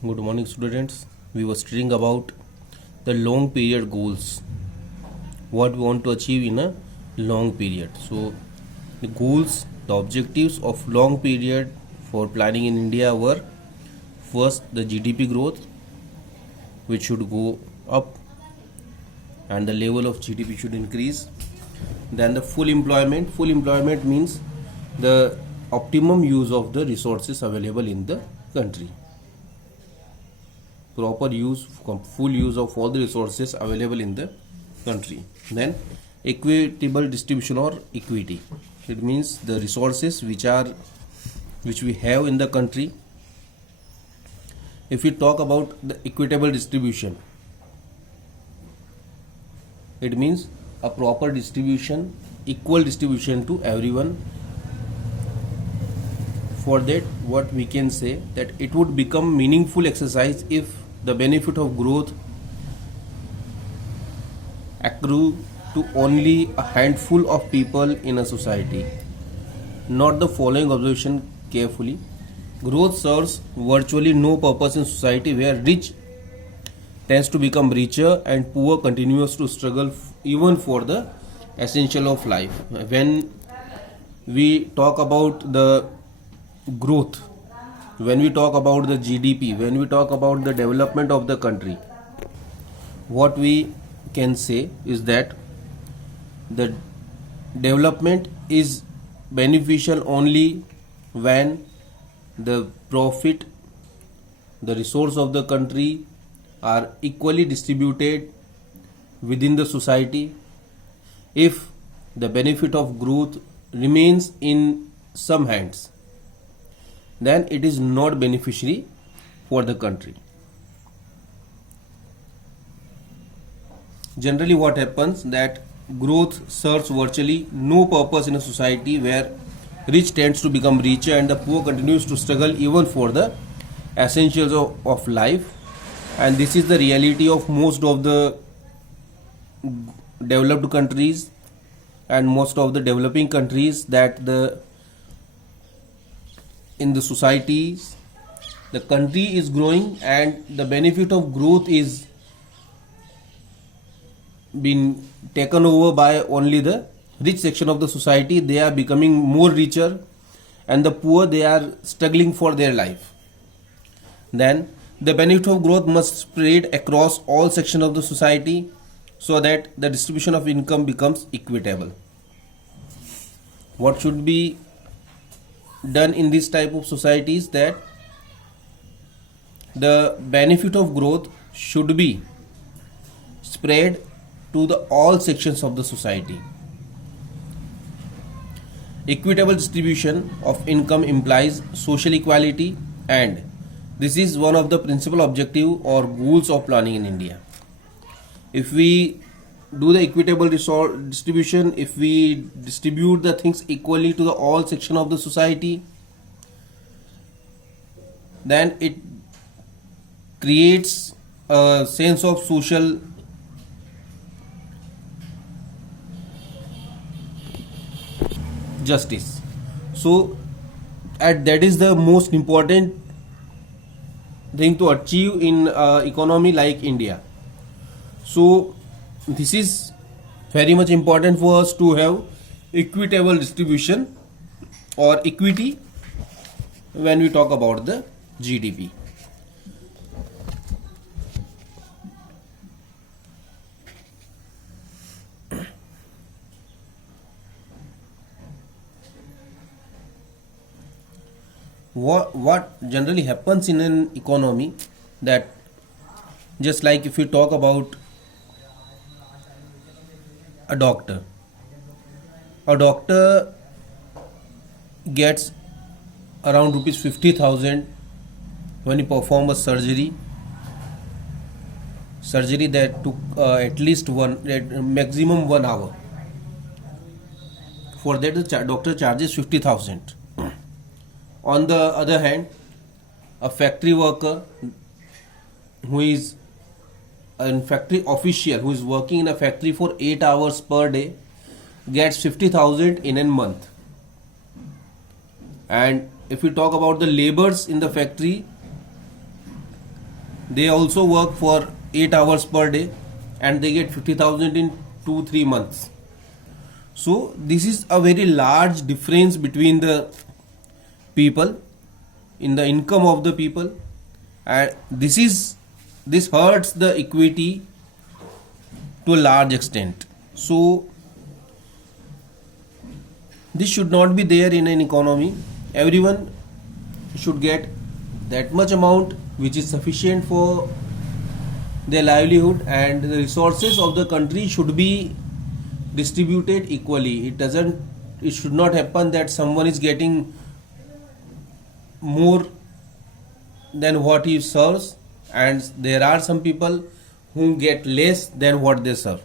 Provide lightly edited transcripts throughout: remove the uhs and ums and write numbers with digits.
Good morning, students. We were studying about the long period goals. What we want to achieve in a long period. So, the goals, the objectives of long period for planning in India were first the GDP growth, which should go up, and the level of GDP should increase. Then the full employment. Full employment means the optimum use of the resources available in the country. Proper use, full use of all the resources available in the country. Then equitable distribution or equity. It means the resources which we have in the country. If we talk about the equitable distribution, it means a proper distribution, equal distribution to everyone. For that, what we can say that it would become meaningful exercise if the benefit of growth accrue to only a handful of people in a society. Note the following observation carefully. Growth serves virtually no purpose in society where rich tends to become richer and poor continues to struggle even for the essential of life. When we talk about the growth, when we talk about the GDP, when we talk about the development of the country, what we can say is that the development is beneficial only when the profit, the resource of the country are equally distributed within the society. If the benefit of growth remains in some hands, then it is not beneficiary for the country. Generally, what happens that growth serves virtually no purpose in a society where rich tends to become richer and the poor continues to struggle even for the essentials of life. And this is the reality of most of the developed countries and most of the developing countries, that in the societies the country is growing and the benefit of growth is being taken over by only the rich section of the society. They are becoming more richer and the poor, they are struggling for their life. Then the benefit of growth must spread across all sections of the society so that the distribution of income becomes equitable. What should be done in this type of societies, that the benefit of growth should be spread to the all sections of the society. Equitable distribution of income implies social equality, and this is one of the principal objective or goals of planning in India. If we do the equitable distribution, if we distribute the things equally to the all section of the society, then it creates a sense of social justice. So that is the most important thing to achieve in economy like India. So this is very much important for us to have equitable distribution or equity when we talk about the GDP. What generally happens in an economy, that just like if we talk about a doctor gets around rupees 50,000 when he perform a surgery that took at least maximum 1 hour. For that the doctor charges 50,000. On the other hand, a factory worker who is a factory official who is working in a factory for 8 hours per day gets 50,000 in a month. And if we talk about the laborers in the factory, They also work for 8 hours per day and they get 50,000 in 2-3 months. So this is a very large difference between the people in the income of the people, and this hurts the equity to a large extent. So this should not be there in an economy. Everyone should get that much amount which is sufficient for their livelihood, and the resources of the country should be distributed equally. It should not happen that someone is getting more than what he serves, and there are some people who get less than what they serve.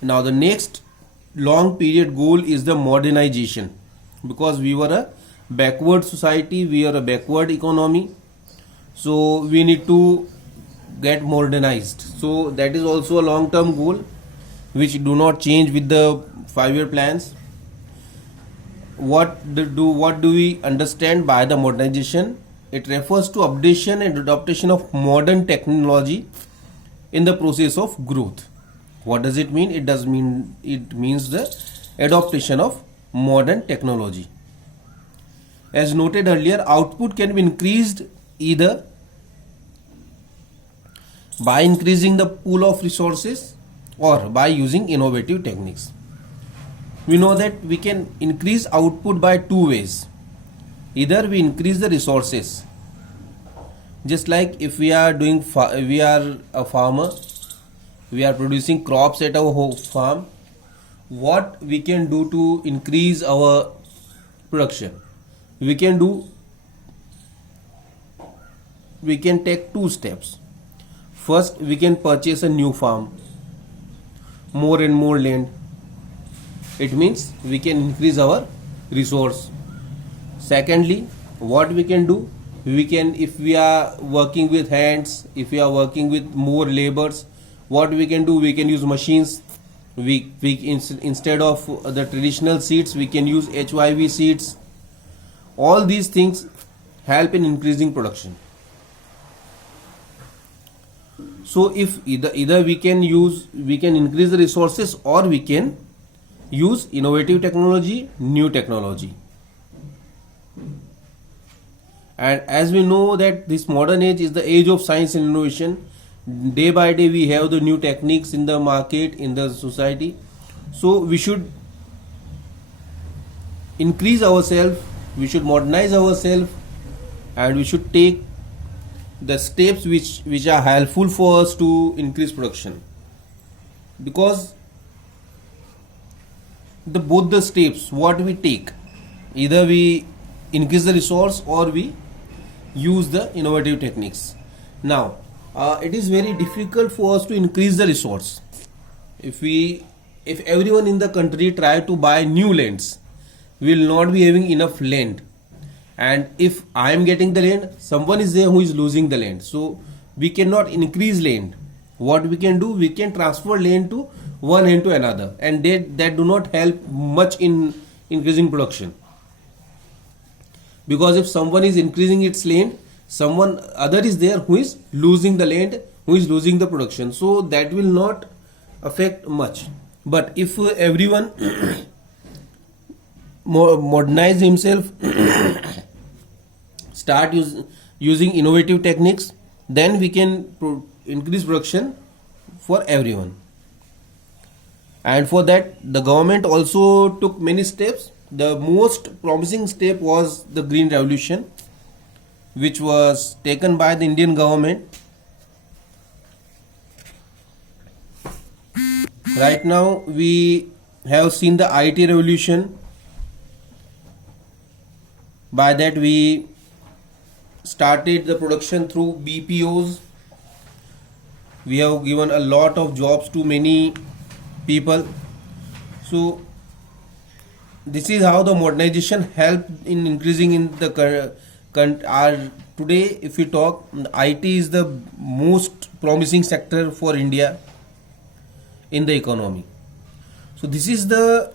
Now the next long period goal is the modernization, because we were a backward society, we are a backward economy, so we need to get modernized. So that is also a long term goal which do not change with the 5-year plans. What do we understand by the modernization? It refers to updation and adaptation of modern technology in the process of growth. What does it mean? It means the adaptation of modern technology. As noted earlier, output can be increased either by increasing the pool of resources or by using innovative techniques. We know that we can increase output by two ways. Either we increase the resources, just like if we are a farmer, we are producing crops at our home farm. What we can do to increase our production? We can take two steps. First, we can purchase a new farm, more and more land. It means we can increase our resource. Secondly, what we can do, if we are working with hands, if we are working with more laborers, what we can do, we can use machines. Instead of the traditional seeds, we can use HYV seeds. All these things help in increasing production. So if either we can increase the resources, or we can use innovative technology, new technology. And as we know that this modern age is the age of science and innovation, day by day we have the new techniques in the market, in the society. So we should increase ourselves, we should modernize ourselves, and we should take the steps which are helpful for us to increase production. Because both the steps what we take, either we increase the resource or we use the innovative techniques. Now it is very difficult for us to increase the resource. If everyone in the country try to buy new lands, we will not be having enough land. And if I am getting the land, someone is there who is losing the land. So we cannot increase land. What we can do, we can transfer land to one hand to another, and that do not help much in increasing production. Because if someone is increasing its land, someone other is there who is losing the land, who is losing the production. So that will not affect much. But if everyone modernize himself, start using innovative techniques, then we can increase production for everyone. And for that, the government also took many steps. The most promising step was the Green Revolution, which was taken by the Indian government. Right now we have seen the IT revolution. By that we started the production through BPOs. We have given a lot of jobs to many people. So this is how the modernization helped in increasing in the today. If we talk, IT is the most promising sector for India in the economy. So this is the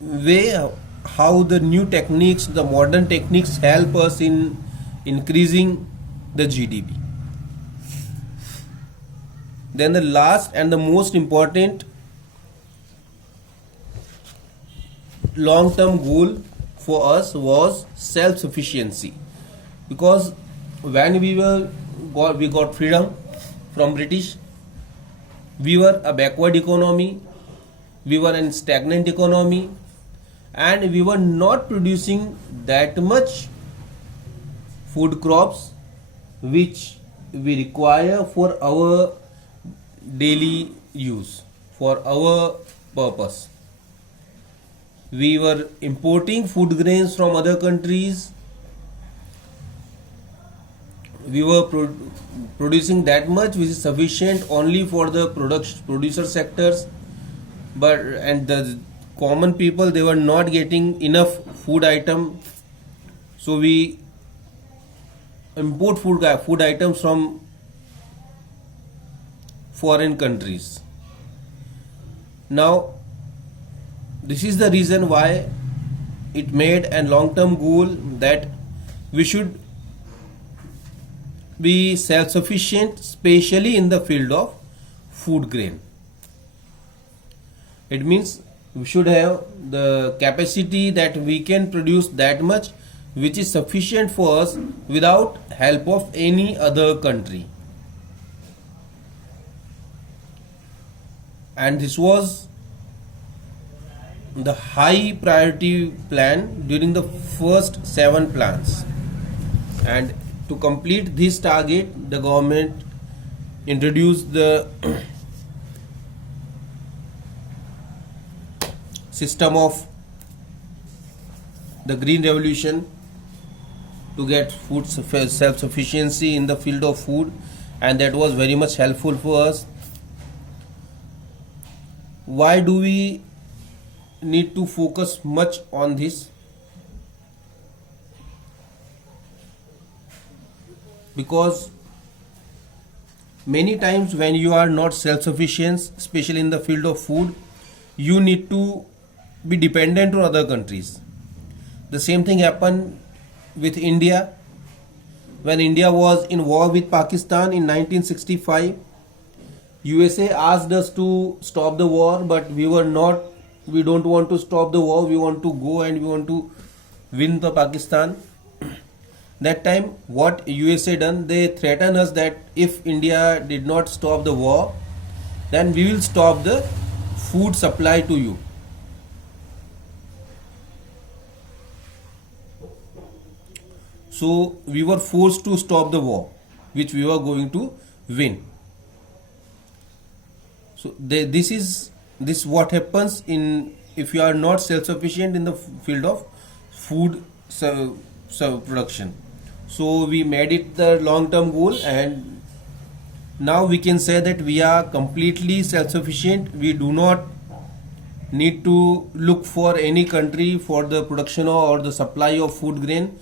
way how the new techniques, the modern techniques help us in increasing the GDP. Then the last and the most important long-term goal for us was self-sufficiency, because when we got freedom from British, we were a backward economy, we were in stagnant economy, and we were not producing that much food crops which we require for our daily use, for our purpose. We were importing food grains from other countries. We were producing that much which is sufficient only for the producer sectors, and the common people, they were not getting enough food item, so we import food items from foreign countries. Now this is the reason why it made a long-term goal that we should be self-sufficient, especially in the field of food grain. It means we should have the capacity that we can produce that much which is sufficient for us without help of any other country. And this was the high priority plan during the first 7 plans. And to complete this target, the government introduced the system of the Green Revolution to get food self-sufficiency in the field of food, and that was very much helpful for us. Why do we need to focus much on this? Because many times when you are not self-sufficient, especially in the field of food, you need to be dependent on other countries. The same thing happened with India. When India was in war with Pakistan in 1965, USA asked us to stop the war, but we don't want to stop the war, we want to go and we want to win the Pakistan. That time what USA done, they threatened us that if India did not stop the war, then we will stop the food supply to you. So we were forced to stop the war which we were going to win. So this what happens if you are not self-sufficient in the field of food production. So we made it the long-term goal, and now we can say that we are completely self-sufficient. We do not need to look for any country for the production or the supply of food grain.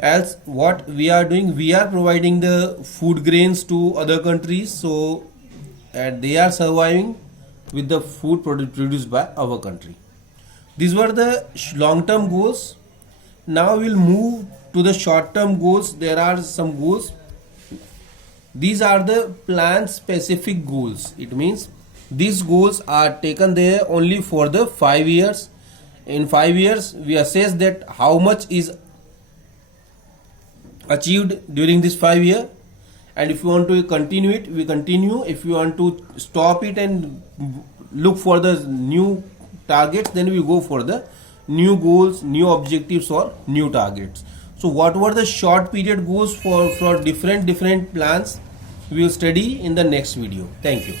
Else what we are doing, we are providing the food grains to other countries, so and they are surviving with the food produced by our country. These were the long-term goals. Now we'll move to the short-term goals. There are some goals. These are the plan-specific goals. It means these goals are taken there only for the 5 years. In 5 years, we assess that how much is achieved during this 5 year, and if you want to continue it, we continue. If you want to stop it and look for the new targets, then we go for the new goals, new objectives or new targets. So what were the short period goals for different plans, we will study in the next video. Thank you.